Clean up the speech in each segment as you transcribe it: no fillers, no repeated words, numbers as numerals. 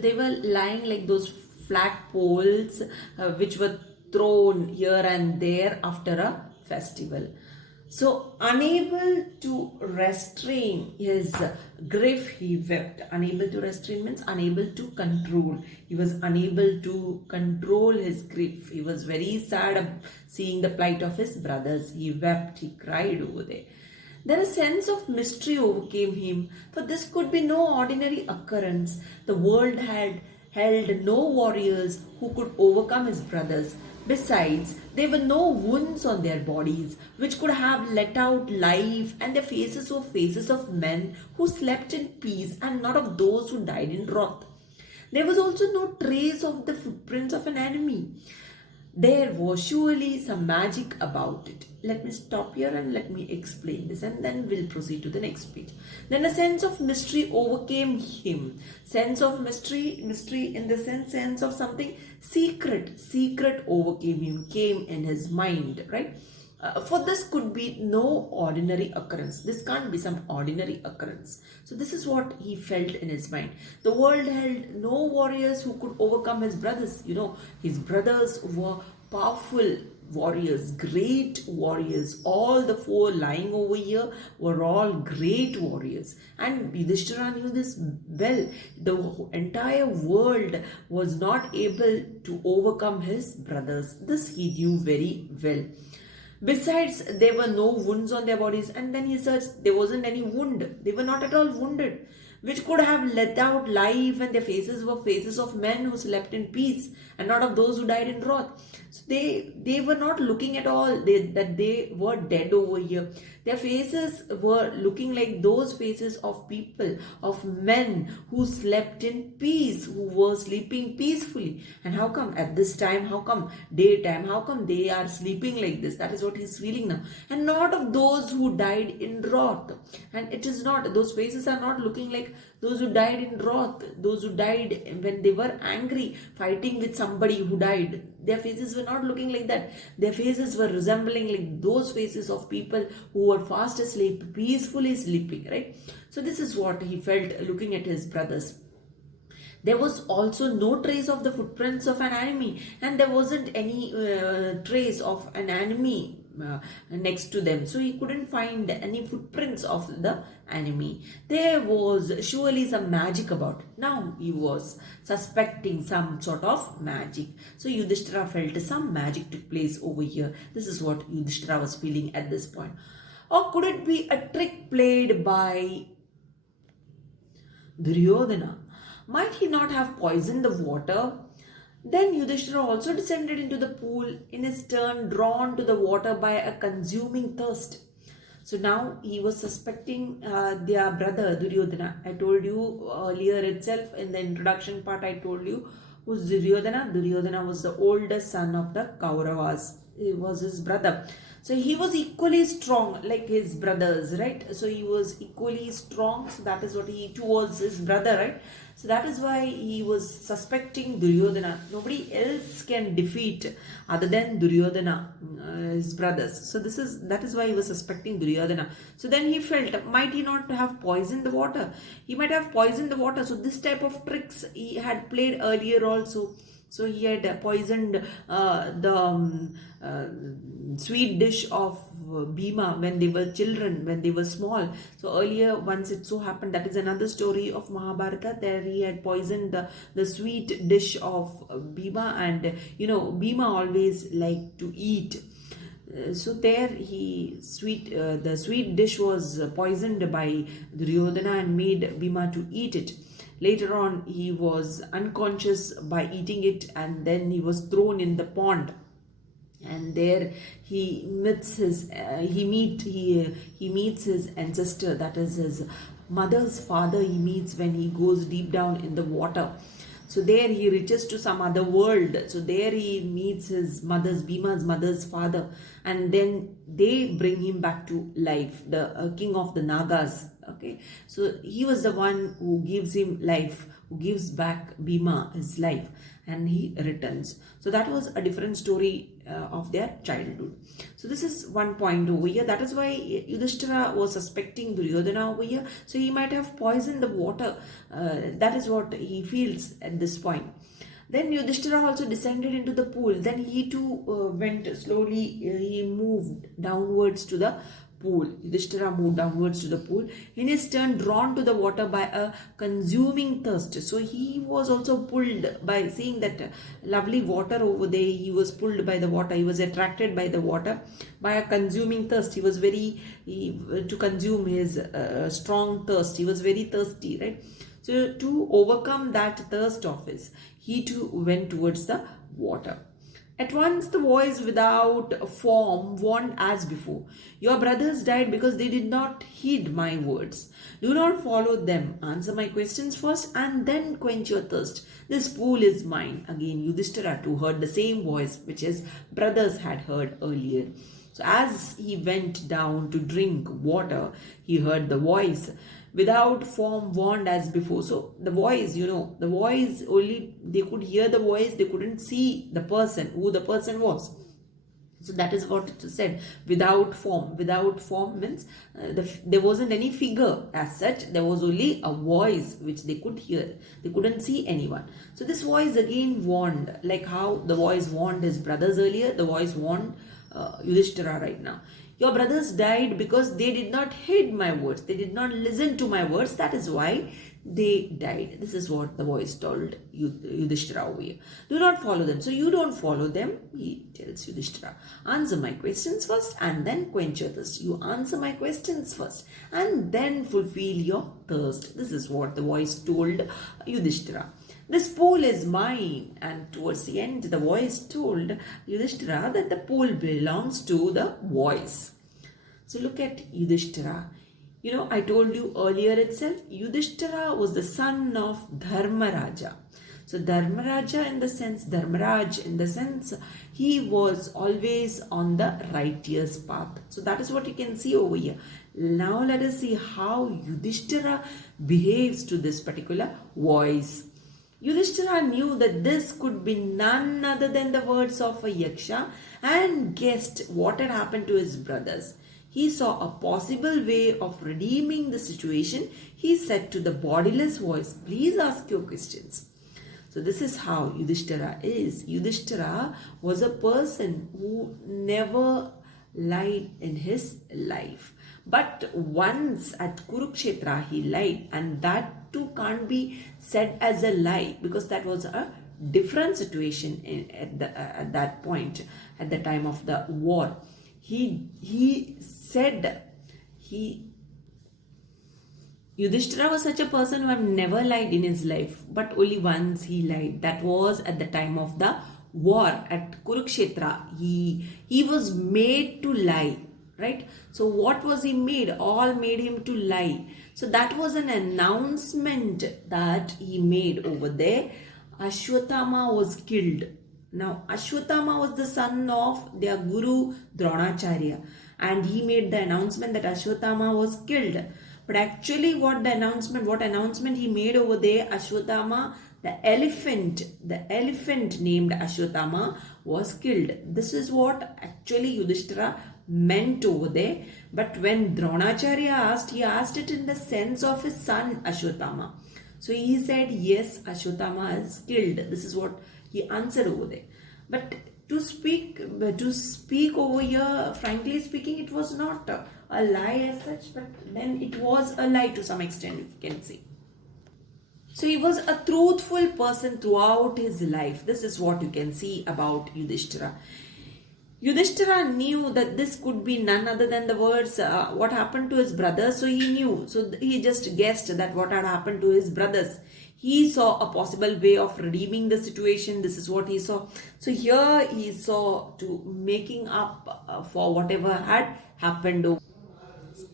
They were lying like those flat poles which were thrown here and there after a festival. So, unable to restrain his grief, he wept. Unable to restrain means unable to control. He was unable to control his grief. He was very sad of seeing the plight of his brothers. He wept, he cried over there. Then a sense of mystery overcame him, for this could be no ordinary occurrence. The world had held no warriors who could overcome his brothers. Besides, there were no wounds on their bodies which could have let out life, and their faces were faces of men who slept in peace and not of those who died in wrath. There was also no trace of the footprints of an enemy. There was surely some magic about it. Let me stop here and let me explain this, and then we'll proceed to the next page. Then a sense of mystery overcame him. Sense of mystery in the sense of something secret overcame him, came in his mind, right? For this could be no ordinary occurrence. This can't be some ordinary occurrence. So this is what he felt in his mind. The world held no warriors who could overcome his brothers. His brothers were powerful warriors, great warriors. All the four lying over here were all great warriors. And Yudhishthira knew this well. The entire world was not able to overcome his brothers. This he knew very well. Besides, there were no wounds on their bodies, and then he says there wasn't any wound. They were not at all wounded, which could have let out life, and their faces were faces of men who slept in peace, and not of those who died in wrath. So they were not looking at all that they were dead over here. Their faces were looking like those faces of people, of men who slept in peace, who were sleeping peacefully. And how come at this time, how come daytime, how come they are sleeping like this? That is what he's feeling now. And not of those who died in wrath. And it is not, those faces are not looking like those who died in wrath, those who died when they were angry, fighting with somebody who died. Their faces were not looking like that. Their faces were resembling like those faces of people who were fast asleep, peacefully sleeping, right? So this is what he felt looking at his brothers. There was also no trace of the footprints of an enemy, and there wasn't any trace of an enemy next to them. So he couldn't find any footprints of the enemy. There was surely some magic about it. Now he was suspecting some sort of magic. So Yudhishthira felt some magic took place over here. This is what Yudhishthira was feeling at this point. Or could it be a trick played by Duryodhana? Might he not have poisoned the water? Then Yudhishthira also descended into the pool, in his turn drawn to the water by a consuming thirst. So now he was suspecting their brother Duryodhana. I told you earlier itself in the introduction part, I told you who's Duryodhana. Duryodhana was the oldest son of the Kauravas. He was his brother. So he was equally strong like his brothers, right? So he was equally strong. So that is what he towards his brother, right? So that is why he was suspecting Duryodhana. Nobody else can defeat other than Duryodhana, his brothers. So that is why he was suspecting Duryodhana. So then he felt, might he not have poisoned the water? He might have poisoned the water. So this type of tricks he had played earlier also. So he had poisoned the sweet dish of Bhima when they were children, when they were small. So earlier, once it so happened, that is another story of Mahabharata, there he had poisoned the sweet dish of Bhima, and Bhima always liked to eat. So there the sweet dish was poisoned by Duryodhana and made Bhima to eat it. Later on, he was unconscious by eating it, and then he was thrown in the pond. And there he meets his ancestor, that is his mother's father. He meets when he goes deep down in the water. So there he reaches to some other world. So there he meets his Bhima's mother's father, and then they bring him back to life, the king of the Nagas. Okay, so he was the one who gives him life, who gives back Bhima his life and he returns. So that was a different story of their childhood. So this is one point over here. That is why Yudhishthira was suspecting Duryodhana over here. So he might have poisoned the water. That is what he feels at this point. Then Yudhishthira also descended into the pool. Then he too went slowly, he moved downwards to the pool. Yudhishthira moved downwards to the pool. In his turn, drawn to the water by a consuming thirst. So he was also pulled by seeing that lovely water over there. He was pulled by the water. He was attracted by the water by a consuming thirst. He was to consume his strong thirst. He was very thirsty, right? So to overcome that thirst of his, he too went towards the water. At once the voice without form warned as before, "Your brothers died because they did not heed my words. Do not follow them. Answer my questions first and then quench your thirst. This pool is mine." Again, Yudhishthira too heard the same voice which his brothers had heard earlier. So as he went down to drink water, he heard the voice without form warned as before. So the voice, the voice only, they could hear the voice, they couldn't see the person, who the person was. So that is what it said, without form. Without form means there wasn't any figure as such. There was only a voice which they could hear. They couldn't see anyone. So this voice again warned, like how the voice warned his brothers earlier, the voice warned Yudhishthira right now. "Your brothers died because they did not heed my words. They did not listen to my words. That is why they died." This is what the voice told Yudhishthira over here. "Do not follow them." So you don't follow them, he tells Yudhishthira. "Answer my questions first and then quench your thirst." You answer my questions first and then fulfill your thirst. This is what the voice told Yudhishthira. "This pool is mine." And towards the end, the voice told Yudhishthira that the pool belongs to the voice. So look at Yudhishthira. I told you earlier itself, Yudhishthira was the son of Dharmaraja. So Dharmaraja in the sense, Dharmaraj in the sense, he was always on the righteous path. So that is what you can see over here. Now let us see how Yudhishthira behaves to this particular voice. Yudhishthira knew that this could be none other than the words of a Yaksha and guessed what had happened to his brothers. He saw a possible way of redeeming the situation. He said to the bodiless voice, "Please ask your questions." So this is how Yudhishthira is. Yudhishthira was a person who never lied in his life. But once at Kurukshetra he lied, and that too can't be said as a lie because that was a different situation at that point, at the time of the war. Yudhishthira was such a person who had never lied in his life, but only once he lied. That was at the time of the war at Kurukshetra. He was made to lie, right? So what was he made? All made him to lie. So that was an announcement that he made over there. Ashwatthama was killed. Now Ashwatthama was the son of their guru Dronacharya, and he made the announcement that Ashwatthama was killed. But actually what announcement he made over there, Ashwatthama, the elephant named Ashwatthama was killed. This is what actually Yudhishthira meant over there. But when Dronacharya asked, he asked it in the sense of his son Ashwatthama. So he said, yes, Ashwatthama is killed. This is what he answered over there. But to speak over here, frankly speaking, it was not a lie as such, but then it was a lie to some extent, you can say. So he was a truthful person throughout his life. This is what you can see about Yudhishthira. Yudhishthira knew that this could be none other than the words, what happened to his brothers. So he knew. So he just guessed that what had happened to his brothers. He saw a possible way of redeeming the situation. This is what he saw. So here he saw to making up for whatever had happened.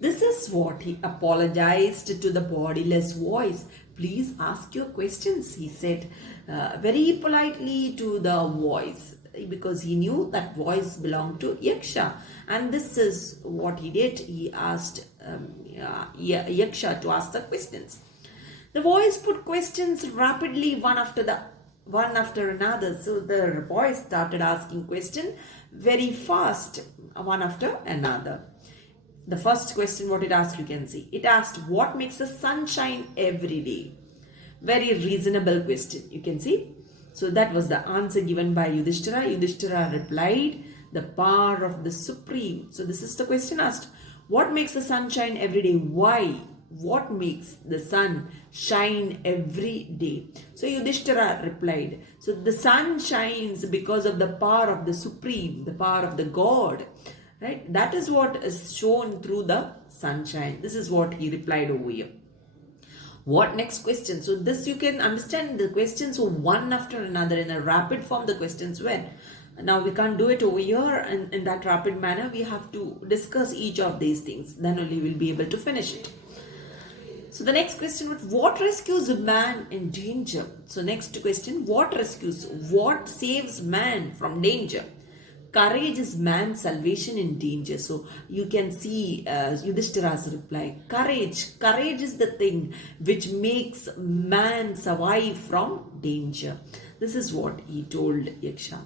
This is what he apologized to the bodiless voice. Please ask your questions, he said very politely to the voice, because he knew that voice belonged to Yaksha. And this is what he did. He asked Yaksha to ask the questions. The voice put questions rapidly one after another. So the voice started asking questions very fast, one after another. The first question, what it asked, you can see. It asked, what makes the sun shine every day? Very reasonable question, you can see. So that was the answer given by Yudhishthira. Yudhishthira replied, the power of the Supreme. So this is the question asked. What makes the sun shine every day? Why? What makes the sun shine every day? So Yudhishthira replied, so the sun shines because of the power of the Supreme, the power of the God. Right? That is what is shown through the sunshine. This is what he replied over here. What next question? So this you can understand the questions were one after another in a rapid form. The questions were. Now we can't do it over here and in that rapid manner. We have to discuss each of these things. Then only we'll be able to finish it. So the next question was, what rescues a man in danger? So next question, what rescues? What saves man from danger? Courage is man's salvation in danger. So you can see Yudhishthira's reply. Courage is the thing which makes man survive from danger. This is what he told Yaksha.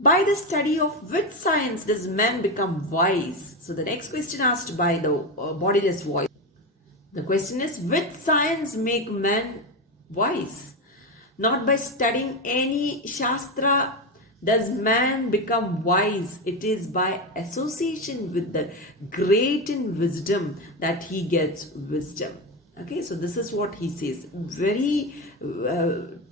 By the study of which science does man become wise? So the next question asked by the bodiless voice. The question is, which science make man wise? Not by studying any Shastra does man become wise. It is by association with the great in wisdom that he gets wisdom. Okay, so this is what he says. Very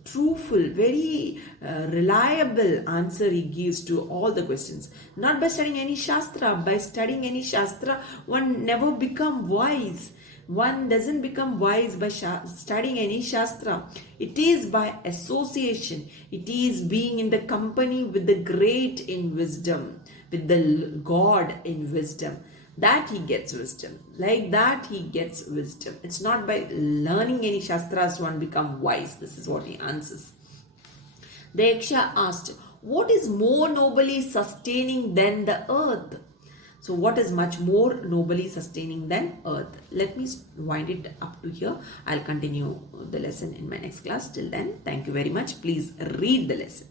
truthful, very reliable answer he gives to all the questions. Not by studying any Shastra. By studying any Shastra, one never become wise. One doesn't become wise by studying any Shastra. It is by association. It is being in the company with the great in wisdom, with the God in wisdom, that he gets wisdom. Like that he gets wisdom. It's not by learning any Shastras one become wise. This is what he answers. The Yaksha asked, what is more nobly sustaining than the earth? So what is much more nobly sustaining than earth? Let me wind it up to here. I'll continue the lesson in my next class. Till then, thank you very much. Please read the lesson.